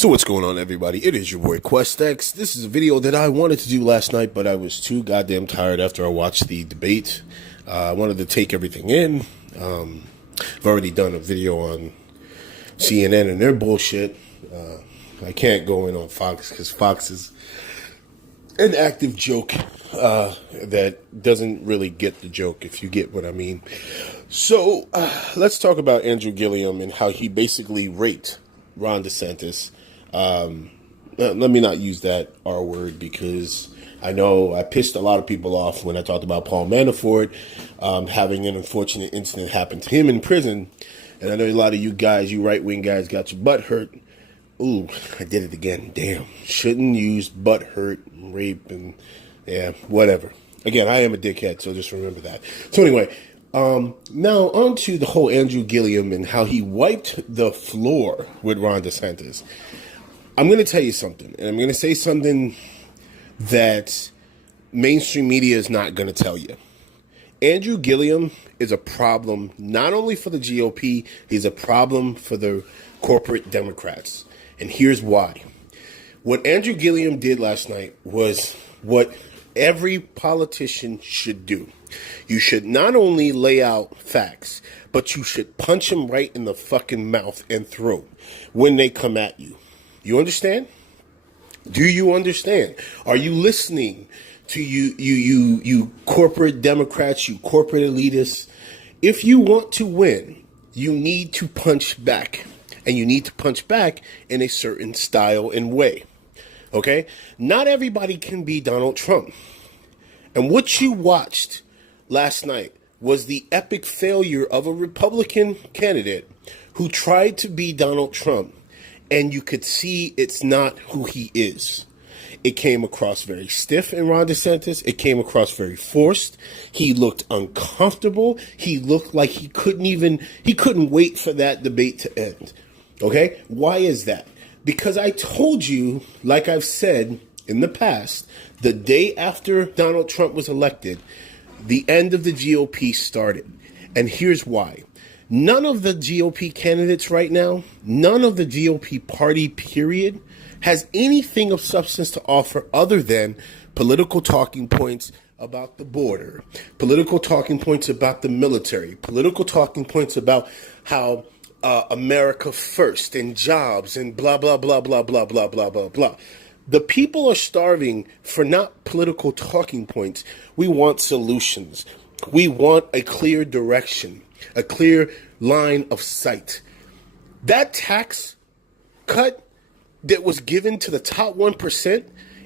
So what's going on, everybody? It is your boy QuestX. This is a video that I wanted to do last night, but I was too goddamn tired after I watched the debate. I wanted to take everything in. I've already done a video on CNN and their bullshit. I can't go in on Fox because Fox is an active joke that doesn't really get the joke, if you get what I mean. So let's talk about Andrew Gilliam and how he basically raped Ron DeSantis. Let me not use that R word because I know I pissed a lot of people off when I talked about Paul Manafort having an unfortunate incident happen to him in prison. And I know a lot of you guys, you right-wing guys, got your butt hurt. Ooh, I did it again. Damn. Shouldn't use butt hurt, rape, and yeah, whatever. Again, I am a dickhead, so just remember that. So anyway, now on to the whole Andrew Gilliam and how he wiped the floor with Ron DeSantis. I'm going to tell you something, and I'm going to say something that mainstream media is not going to tell you. Andrew Gilliam is a problem not only for the GOP, he's a problem for the corporate Democrats. And here's why. What Andrew Gilliam did last night was what every politician should do. You should not only lay out facts, but you should punch them right in the fucking mouth and throat when they come at you. You understand? Do you understand? Are you listening to you corporate Democrats, you corporate elitists? If you want to win, you need to punch back. And you need to punch back in a certain style and way. Okay? Not everybody can be Donald Trump. And what you watched last night was the epic failure of a Republican candidate who tried to be Donald Trump. And you could see it's not who he is. It came across very stiff in Ron DeSantis. It came across very forced. He looked uncomfortable. He looked like he couldn't wait for that debate to end. Okay? Why is that? Because I told you, like I've said in the past, the day after Donald Trump was elected, the end of the GOP started. And here's why. None of the GOP candidates right now, none of the GOP party, period, has anything of substance to offer other than political talking points about the border, political talking points about the military, political talking points about how America first and jobs and blah, blah, blah, blah, blah, blah, blah, blah, blah. The people are starving for not political talking points. We want solutions. We want a clear direction, a clear line of sight. That tax cut that was given to the top 1%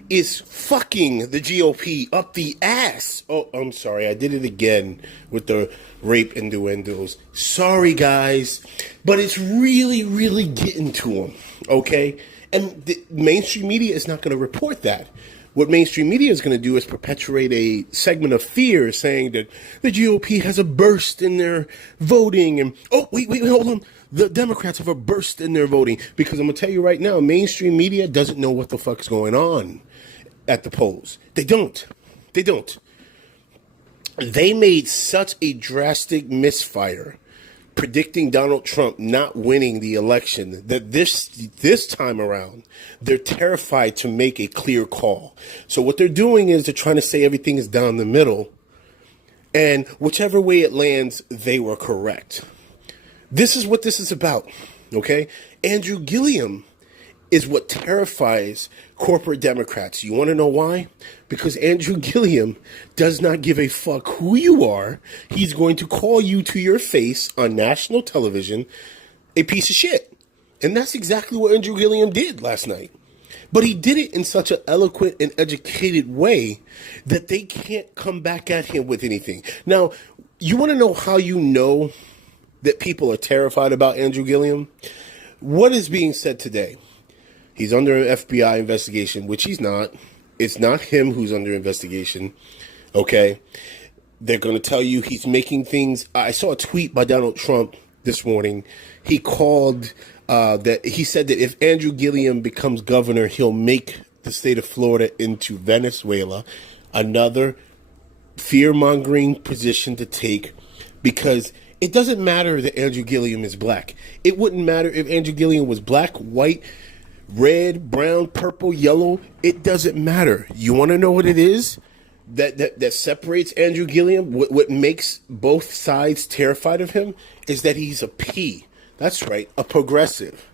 is fucking the GOP up the ass. Oh, I'm sorry. I did it again with the rape innuendos. Sorry, guys. But it's really, really getting to them. Okay? And the mainstream media is not going to report that. What mainstream media is going to do is perpetuate a segment of fear saying that the GOP has a burst in their voting. And, oh, wait, hold on. The Democrats have a burst in their voting. Because I'm going to tell you right now, mainstream media doesn't know what the fuck's going on at the polls. They don't. They don't. They made such a drastic misfire predicting Donald Trump not winning the election that this time around, they're terrified to make a clear call. So what they're doing is they're trying to say everything is down the middle. And whichever way it lands, they were correct. This is what this is about, okay? Andrew Gilliam is what terrifies corporate Democrats. You want to know why? Because Andrew Gilliam does not give a fuck who you are. He's going to call you to your face on national television a piece of shit. And that's exactly what Andrew Gilliam did last night. But he did it in such an eloquent and educated way that they can't come back at him with anything. Now, you want to know how you know that people are terrified about Andrew Gilliam? What is being said today? He's under an FBI investigation, which he's not. It's not him who's under investigation, okay? They're going to tell you he's making things. I saw a tweet by Donald Trump this morning. He called he said that if Andrew Gilliam becomes governor, he'll make the state of Florida into Venezuela, another fear-mongering position to take because it doesn't matter that Andrew Gilliam is black. It wouldn't matter if Andrew Gilliam was black, white, red, brown, purple, yellow, it doesn't matter. You want to know what it is that separates Andrew Gilliam? What makes both sides terrified of him is that he's a P. That's right, a progressive.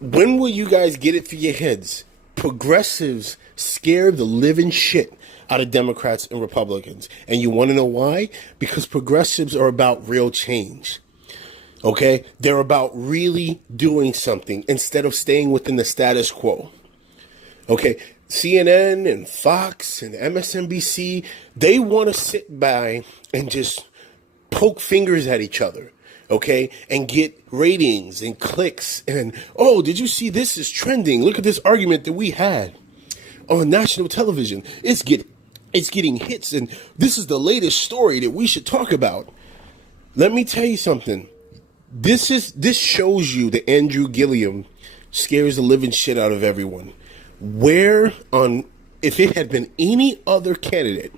When will you guys get it through your heads? Progressives scare the living shit out of Democrats and Republicans. And you want to know why? Because progressives are about real change. Okay? They're about really doing something instead of staying within the status quo. Okay? CNN and Fox and MSNBC, they want to sit by and just poke fingers at each other. Okay, and get ratings and clicks and, oh, did you see this is trending? Look at this argument that we had on national television. It's getting hits, and this is the latest story that we should talk about. Let me tell you something. This shows you that Andrew Gilliam scares the living shit out of everyone. If it had been any other candidate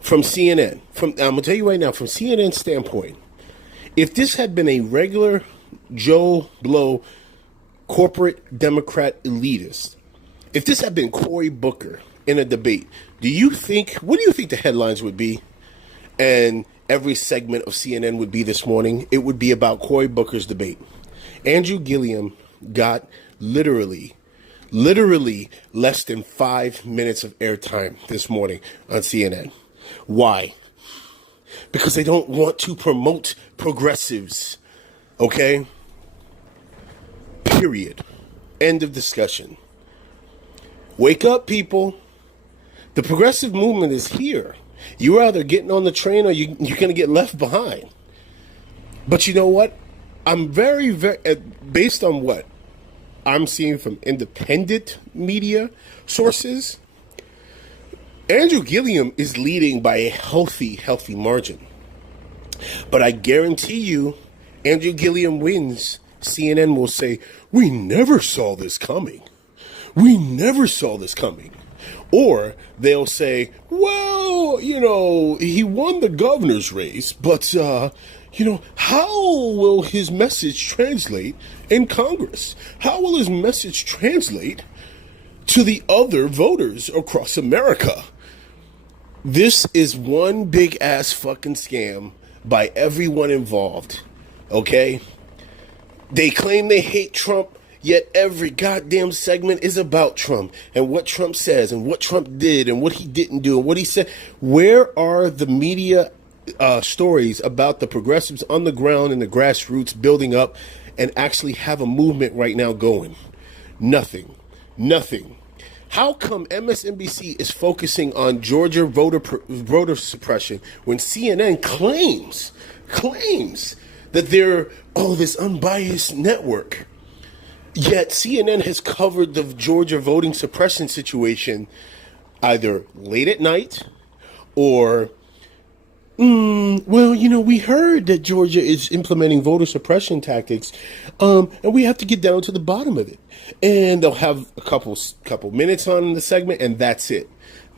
from CNN, I'm gonna tell you right now, from CNN's standpoint, if this had been a regular Joe Blow corporate Democrat elitist, if this had been Cory Booker in a debate, what do you think the headlines would be? And every segment of CNN would be this morning? It would be about Cory Booker's debate. Andrew Gilliam got literally less than 5 minutes of airtime this morning on CNN. Why? Because they don't want to promote progressives. Okay? Period. End of discussion. Wake up, people. The progressive movement is here. You're either getting on the train or you're going to get left behind. But you know what? I'm very, based on what I'm seeing from independent media sources, Andrew Gilliam is leading by a healthy margin. But I guarantee you, Andrew Gilliam wins, CNN will say, we never saw this coming. We never saw this coming. Or they'll say, well, he won the governor's race, but, how will his message translate in Congress? How will his message translate to the other voters across America? This is one big ass fucking scam by everyone involved. Okay? They claim they hate Trump, yet every goddamn segment is about Trump and what Trump says and what Trump did and what he didn't do and what he said. Where are the media stories about the progressives on the ground and the grassroots building up and actually have a movement right now going? Nothing. How come MSNBC is focusing on Georgia voter suppression when CNN claims that they're this unbiased network? Yet CNN has covered the Georgia voting suppression situation either late at night or, we heard that Georgia is implementing voter suppression tactics, and we have to get down to the bottom of it. And they'll have a couple minutes on the segment, and that's it.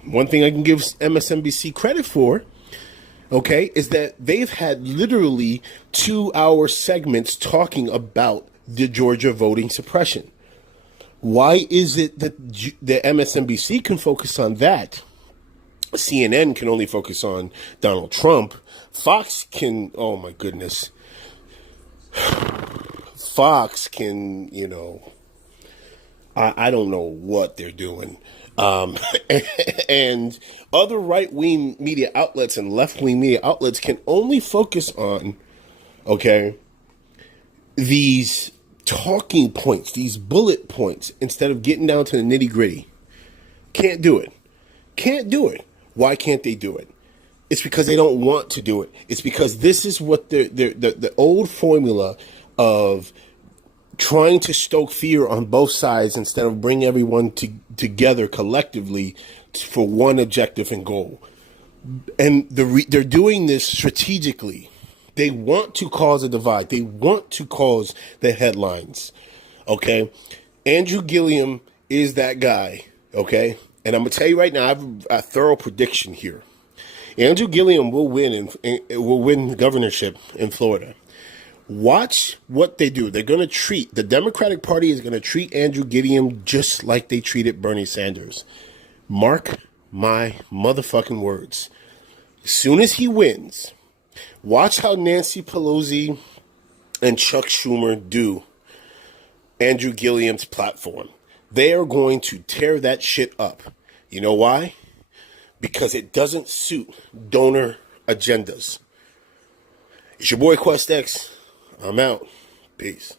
One thing I can give MSNBC credit for, okay, is that they've had literally 2-hour segments talking about the Georgia voting suppression. Why is it that the MSNBC can focus on that? CNN can only focus on Donald Trump. Fox can, oh my goodness. Fox can, I don't know what they're doing. And other right-wing media outlets and left-wing media outlets can only focus on, these talking points, these bullet points, instead of getting down to the nitty-gritty. Can't do it. Why can't they do it? It's because they don't want to do it. It's because this is what the old formula of trying to stoke fear on both sides instead of bring everyone together collectively for one objective and goal. And they're doing this strategically. They want to cause a divide. They want to cause the headlines. Okay? Andrew Gilliam is that guy. Okay? And I'm going to tell you right now, I have a thorough prediction here. Andrew Gilliam will win the governorship in Florida. Watch what they do. They're going to treat, the Democratic Party is going to treat Andrew Gilliam just like they treated Bernie Sanders. Mark my motherfucking words. As soon as he wins, watch how Nancy Pelosi and Chuck Schumer do Andrew Gilliam's platform. They are going to tear that shit up. You know why? Because it doesn't suit donor agendas. It's your boy QuestX. I'm out. Peace.